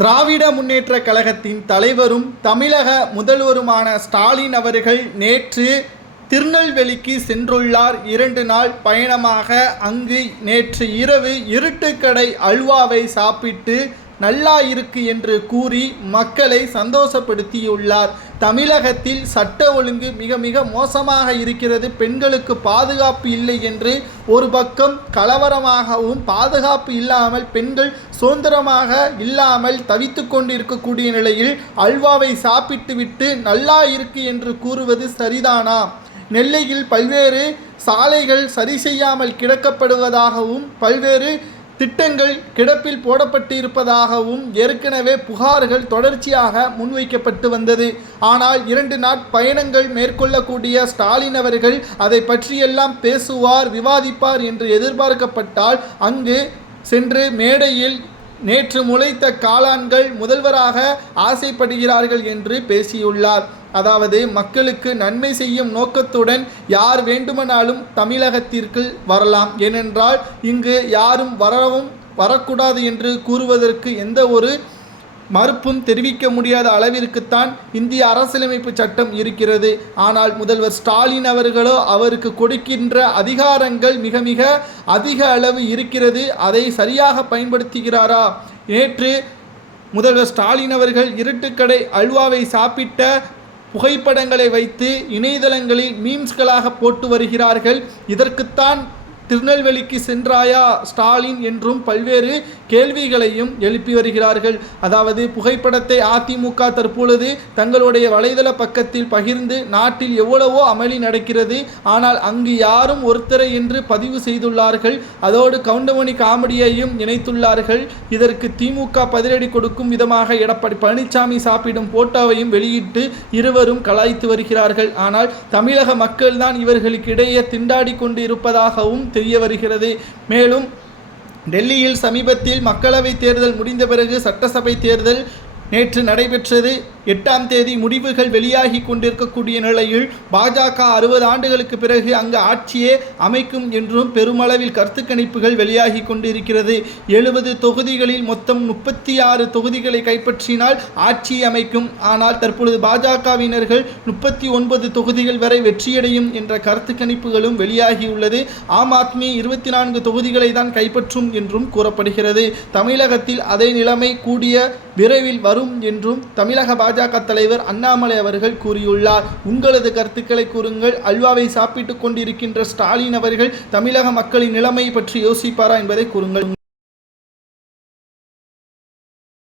திராவிட முன்னேற்ற கழகத்தின் தலைவரும் தமிழக முதல்வருமான ஸ்டாலின் அவர்கள் நேற்று திருநெல்வேலிக்கு சென்றுள்ளார். 2 நாள் பயணமாக அங்கு நேற்று இரவு இருட்டுக்கடை அல்வாவை சாப்பிட்டு நல்லா இருக்கு என்று கூறி மக்களை சந்தோஷப்படுத்தியுள்ளார். தமிழகத்தில் சட்ட ஒழுங்கு மிக மிக மோசமாக இருக்கிறது, பெண்களுக்கு பாதுகாப்பு இல்லை என்று ஒரு பக்கம் கலவரமாகவும் பாதுகாப்பு இல்லாமல் பெண்கள் சுதந்திரமாக இல்லாமல் தவித்து கொண்டிருக்கக்கூடிய நிலையில் அல்வாவை சாப்பிட்டுவிட்டு நல்லா இருக்கு என்று கூறுவது சரிதானா? நெல்லையில் பல்வேறு சாலைகள் சரி செய்யாமல் கிடக்கப்படுவதாகவும் பல்வேறு திட்டங்கள் கிடப்பில் போடப்பட்டிருப்பதாகவும் ஏற்கனவே புகார்கள் தொடர்ச்சியாக முன்வைக்கப்பட்டு வந்தது. ஆனால் 2 நாட் பயணங்கள் மேற்கொள்ளக்கூடிய ஸ்டாலின் அவர்கள் அதை பற்றியெல்லாம் பேசுவார், விவாதிப்பார் என்று எதிர்பார்க்கப்பட்டால் அங்கு சென்று மேடையில் நேற்று முளைத்த காளான்கள் முதல்வராக ஆசைப்படுகிறார்கள் என்று பேசியுள்ளார். அதாவது மக்களுக்கு நன்மை செய்யும் நோக்கத்துடன் யார் வேண்டுமானாலும் தமிழகத்திற்கு வரலாம், ஏனென்றால் இங்கு யாரும் வரக்கூடாது என்று கூறுவதற்கு எந்த ஒரு மறுப்பும் தெரிவிக்க முடியாத அளவிற்குத்தான் இந்திய அரசியலமைப்பு சட்டம் இருக்கிறது. ஆனால் முதல்வர் ஸ்டாலின் அவர்களோ அவருக்கு கொடுக்கின்ற அதிகாரங்கள் மிக மிக அதிக அளவு இருக்கிறது. அதை சரியாக பயன்படுத்துகிறாரா? நேற்று முதல்வர் ஸ்டாலின் அவர்கள் இருட்டுக்கடை அல்வாவை சாப்பிட்ட புகைப்படங்களை வைத்து இணையதளங்களில் மீம்ஸ்களாக போட்டு வருகிறார்கள். இதற்குத்தான் திருநெல்வேலிக்கு சென்றாயா ஸ்டாலின் என்றும் பல்வேறு கேள்விகளையும் எழுப்பி வருகிறார்கள். அதாவது புகைப்படத்தை அதிமுக தற்பொழுது தங்களுடைய வலைதள பக்கத்தில் பகிர்ந்து நாட்டில் எவ்வளவோ அமளி நடக்கிறது, ஆனால் அங்கு யாரும் ஒருத்தரை என்று பதிவு செய்துள்ளார்கள். அதோடு கவுண்டமணி காமெடியையும் இணைத்துள்ளார்கள். இதற்கு திமுக பதிலடி கொடுக்கும் விதமாக எடப்பாடி பழனிசாமி சாப்பிடும் போட்டோவையும் வெளியிட்டு இருவரும் கலாய்த்து வருகிறார்கள். ஆனால் தமிழக மக்கள்தான் இவர்களுக்கு இடையே திண்டாடி கொண்டு இருப்பதாகவும் தெரிய வருகிறது. மேலும் டெல்லியில் சமீபத்தில் மக்களவை தேர்தல் முடிந்த பிறகு சட்டசபை தேர்தல் நேற்று நடைபெற்றது. 8ஆம் தேதி முடிவுகள் வெளியாகி கொண்டிருக்கக்கூடிய நிலையில் பாஜக 60 ஆண்டுகளுக்கு பிறகு அங்கு ஆட்சியே அமைக்கும் என்றும் பெருமளவில் கருத்து கணிப்புகள் வெளியாகி கொண்டிருக்கிறது. 70 தொகுதிகளில் மொத்தம் 36 தொகுதிகளை கைப்பற்றினால் ஆட்சி அமைக்கும். ஆனால் தற்பொழுது பாஜகவினர்கள் 39 தொகுதிகள் வரை வெற்றியடையும் என்ற கருத்து கணிப்புகளும் வெளியாகியுள்ளது. ஆம் ஆத்மி 24 தொகுதிகளை தான் கைப்பற்றும் என்றும் கூறப்படுகிறது. தமிழகத்தில் அதே நிலைமை கூடிய விரைவில் வரும் என்றும் தமிழக பாஜக தலைவர் அண்ணாமலை அவர்கள் கூறியுள்ளார். உங்களது கருத்துக்களை கூறுங்கள். அல்வாவை சாப்பிட்டுக் கொண்டிருக்கின்ற ஸ்டாலின் அவர்கள் தமிழக மக்களின் நிலைமை பற்றி யோசிப்பாரா என்பதை கூறுங்கள்.